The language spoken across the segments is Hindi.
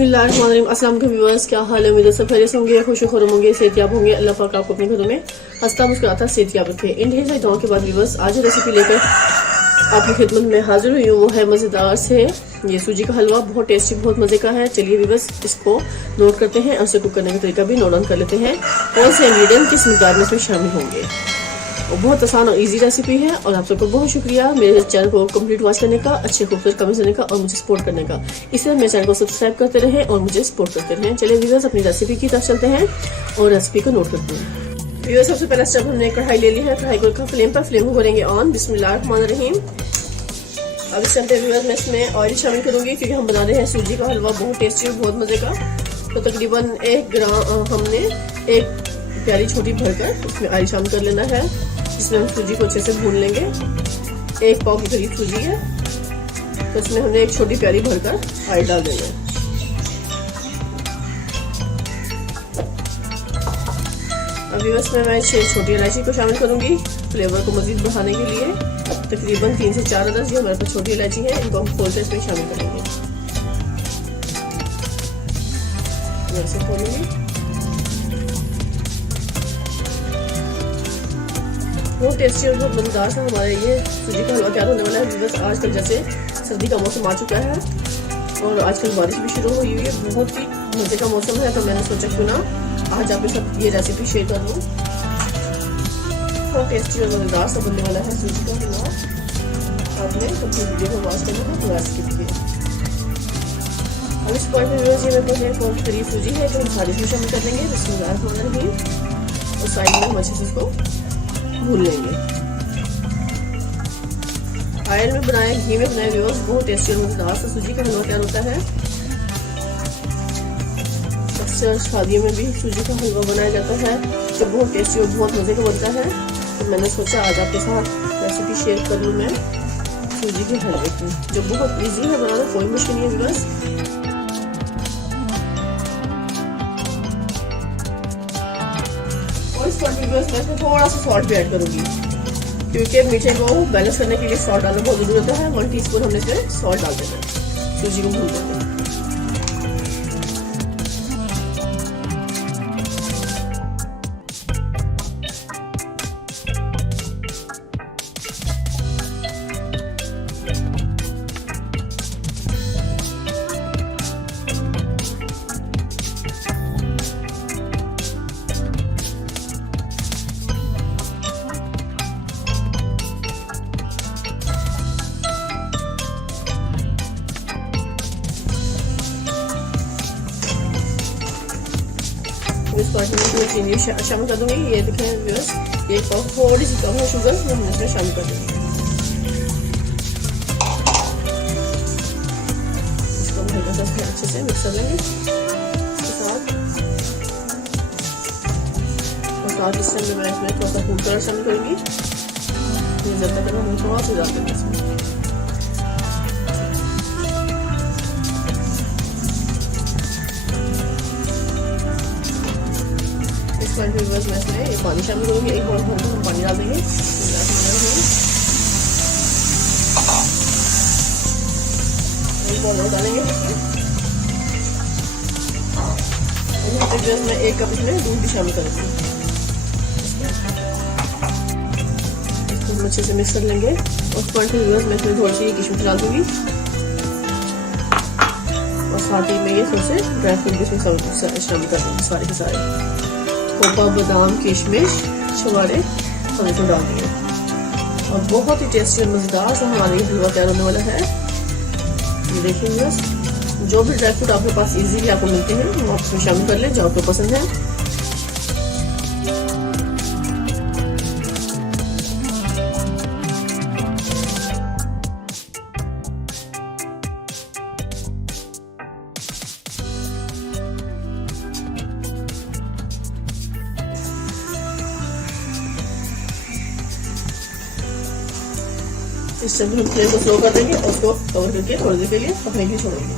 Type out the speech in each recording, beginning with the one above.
बिस्मिल्लाहिर्रहमानिर्रहीम। अस्सलाम वालेकुम व्यूअर्स, क्या हाल है? उम्मीद है सब खैरियत होंगे, खुश खुरम होंगे, सेहतियाब होंगे। अल्लाह पाक आपको अपने घरों में हंसता मुस्कुराता सेहतियाब रखे। इन ढेर सारी दुआओं के बाद व्यूअर्स आज रेसिपी लेकर आपकी खिदमत में हाजिर हुई हूँ। वो है मज़ेदार से ये सूजी का हलवा, बहुत टेस्टी, बहुत मजे का है। चलिए व्यूअर्स इसको नोट करते हैं और इसे कुक करने का तरीका भी नोट डाउन कर लेते हैं। कौन से इंग्रेडिएंट किस मिकदार में इसमें शामिल होंगे। और बहुत आसान और इजी रेसिपी है। और आप सबको बहुत शुक्रिया मेरे चैनल को कंप्लीट वॉच करने का, अच्छे खूबसूरत कमेंट्स देने का और मुझे सपोर्ट करने का। इसलिए मेरे चैनल को सब्सक्राइब करते रहें और मुझे सपोर्ट करते रहें। चलिए व्यूअर्स अपनी रेसिपी की तरफ चलते हैं और रेसिपी को नोट करते हैं। व्यूअर्स सबसे पहला स्टेप हमने कढ़ाई ले ली है। कढ़ाई को रखा फ्लेम पर, फ्लेम को करेंगे ऑन। बिस्मिल्लाहिर्रहमानिर्रहीम। अब इस चलते व्यूअर्स मैं इसमें ऑयल शामिल करूंगी क्योंकि हम बना रहे हैं सूजी का हलवा, बहुत टेस्टी और बहुत मजे का। तो तकरीबन 1 ग्राम हमने एक प्याली छोटी भरकर उसमें ऑयल शामिल कर लेना है, जिसमें हम सूजी को अच्छे से भून लेंगे। 1 पाव की करीब सूजी है तो इसमें हमने एक छोटी प्याली भरकर ऑयल डाल देना है। अभी इसमें मैं 6 छोटी इलायची को शामिल करूंगी फ्लेवर को मजीद बढ़ाने के लिए। तकरीबन 3 से 4 अदद जो हमारे पास छोटी इलायची है, इनको हम खोल कर इसमें शामिल करेंगे। ऐसे खोलेंगे। बहुत टेस्टी और बहुत मजेदार सा हमारा ये सूजी का हलवा तैयार होने वाला है। बस आजकल जैसे सर्दी का मौसम आ चुका है और आजकल बारिश भी शुरू हुई है, बहुत ही मजे का मौसम है। तो मैंने सोचा क्यों ना आज आपके साथ ये रेसिपी शेयर कर लूँ। बहुत टेस्टी और मजेदार सा बनने वाला है सूजी का हलवा। आपने अपनी वीडियो को वॉच करने का प्रयास कीजिए। अब इस पॉइंट में ये मेरे पास एक करीब सूजी है जो हम सारी इसमें शामिल कर देंगे। बिस्मिल्लाहिर्रहमानिर्रहीम। और साइड में हम अच्छे से इसको भून लेंगे। ऑयल में बनाए, घी में बनाए व्यूअर्स, बहुत टेस्टी और मजेदार सा सूजी का हलवा तैयार होता है। अक्सर शादियों में भी सूजी का हलवा बनाया जाता है जो बहुत टेस्टी और बहुत मजे का बनता है। तो मैंने सोचा आज आपके साथ रेसिपी शेयर कर लूँ मैं सूजी के हलवे की, जो बहुत इजी है बनाना, कोई मुश्किल नहीं है व्यूअर्स। और इस व्यूअर्स मैं इसमें थोड़ा सा सॉल्ट भी ऐड करूंगी क्योंकि मीठे को बैलेंस करने के लिए सॉल्ट डालना बहुत जरूरी होता है। 1 टीस्पून हमने इसमें सॉल्ट डाल देना है सूजी को भूनते हैं। इस पार्ट में चीनी शामिल कर दूंगी। ये देखें व्यूअर्स, एक पाव थोड़ी सी कम है शुगर, हम इसमें शामिल कर देंगे। इसको हल्का सा अच्छे से मिक्स कर लेंगे इसके साथ। और साथ इसमें मैं इसमें थोड़ा सा फूड कलर शामिल करूंगी। जब तक हम थोड़ा सा डाल देंगे इसमें। मैं इसमें पानी शामिल करूंगी। 1 बाउल भर हम पानी डाल देंगे। डालेंगे मैं 1 कप इसमें दूध भी शामिल करूंगी। इसको हम अच्छे से मिक्स कर लेंगे। उस पॉइंट में मैं इसमें थोड़ी सी किशमिश डाल दूंगी और साथ ही में ये थोड़े से ड्राई फ्रूट भी इसमें शामिल कर दूंगी। सारे के सारे खोपा, बादाम, किशमिश, छुहारे हम इसमें डाल देंगे। और बहुत ही टेस्टी और मजेदार सा हमारा ये हलवा तैयार होने वाला है। ये देखिए बस, जो भी ड्राई फ्रूट आपके पास इजीली आपको मिलते हैं वो आप इसमें शामिल कर लें जो आपको पसंद है। इस समय हम फ्लेम को स्लो कर देंगे और उसको कवर करके थोड़ी देर के लिए पकने के लिए छोड़ेंगे।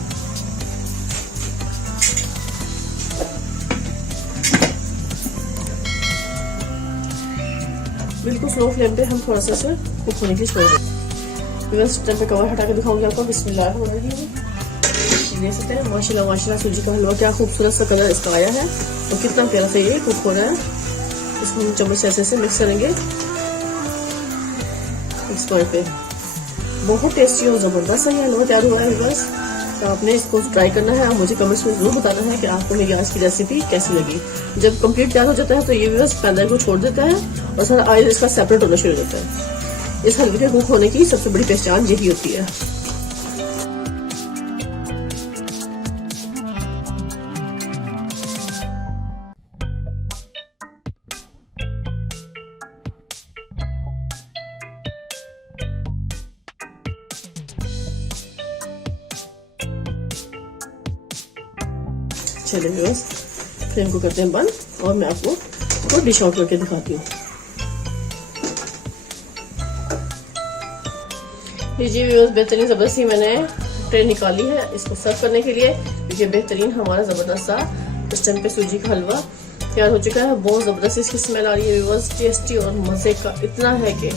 बिल्कुल स्लो फ्लेम पे हम थोड़ा सा इसे कुक होने के लिए छोड़ देंगे। बस टाइम पे कवर हटा के दिखाऊंगी आपको। बिस्मिल्लाहिर्रहमानिर्रहीम। देख सकते हैं माशाल्लाह माशाल्लाह सूजी का हलवा क्या खूबसूरत सा कलर इसका आया है और कितना प्यारा सा ये कुक हो रहा है। इसको हम चम्मच से ऐसे मिक्स करेंगे इस पर पे। बहुत टेस्टी और ज़बरदस्त सा ये हलवा तैयार हुआ है बस। तो आपने इसको ट्राई करना है और मुझे कमेंट्स में जरूर बताना है कि आपको मेरी आज की रेसिपी कैसी लगी। जब कंप्लीट तैयार हो जाता है तो ये बस पैनल को छोड़ देता है और सारा ऑयल इसका सेपरेट होना शुरू हो जाता है। इस हलवे के कुक होने की सबसे बड़ी पहचान यही होती है। चलिए बस फ्लेम को करते हैं बंद और मैं आपको इसको डिश आउट करके दिखाती हूँ। जी व्यूअर्स, बेहतरीन ज़बरदस्ती मैंने ट्रे निकाली है इसको सर्व करने के लिए, क्योंकि बेहतरीन हमारा ज़बरदस्त सा इस टाइम पे सूजी का हलवा तैयार हो चुका है। बहुत ज़बरदस्त इसकी स्मेल आ रही है व्यूअर्स, टेस्टी और मज़े का इतना है कि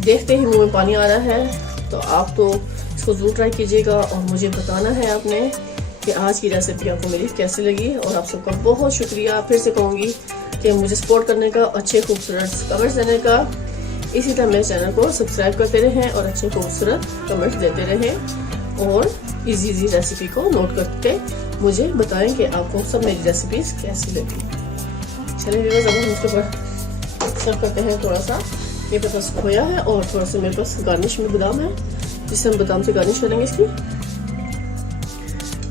देखते ही मुंह में पानी आ रहा है। तो आप तो इसको ज़रूर ट्राई कीजिएगा और मुझे बताना है आपने कि आज की रेसिपी आपको मेरी कैसी लगी। और आप सबका बहुत शुक्रिया, फिर से कहूँगी कि मुझे सपोर्ट करने का, अच्छे खूबसूरत कमेंट्स देने का। इसी तरह मेरे चैनल को सब्सक्राइब करते रहें और अच्छे खूबसूरत कमेंट्स देते रहें और इजी रेसिपी को नोट करके मुझे बताएं कि आपको सब मेरी रेसिपीज कैसी लगी। चलिए व्यूअर्स, अब हम इसके ऊपर सर्व करते हैं। थोड़ा सा ये मेरे पास खोया है और थोड़ा सा मेरे पास गार्निश में बादाम है, जिससे हम बादाम से गार्निश करेंगे इसकी।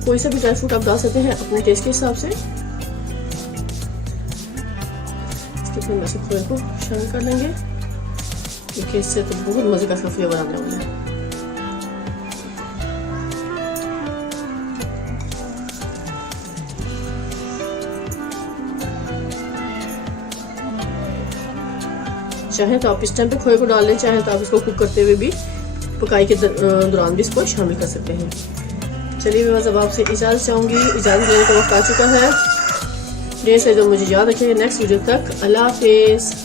कोई सा भी ड्राई फ्रूट आप डाल सकते हैं अपने टेस्ट के हिसाब से। इसके ऊपर वैसे खोए को शामिल कर लेंगे, क्योंकि इससे तो बहुत मजे का फ्लेवर आने वाला है। चाहे तो आप इस टाइम पे खोए को डाल लें, चाहे तो आप इसको कुक करते हुए भी पकाई के दौरान भी इसको शामिल कर सकते हैं। चलिए मैं अब आपसे इजाज़त चाहूँगी, इजाज़त लेने का वक्त आ चुका है। ढेर से जो मुझे याद रखेंगे। नेक्स्ट वीडियो तक अल्लाह हाफिज़।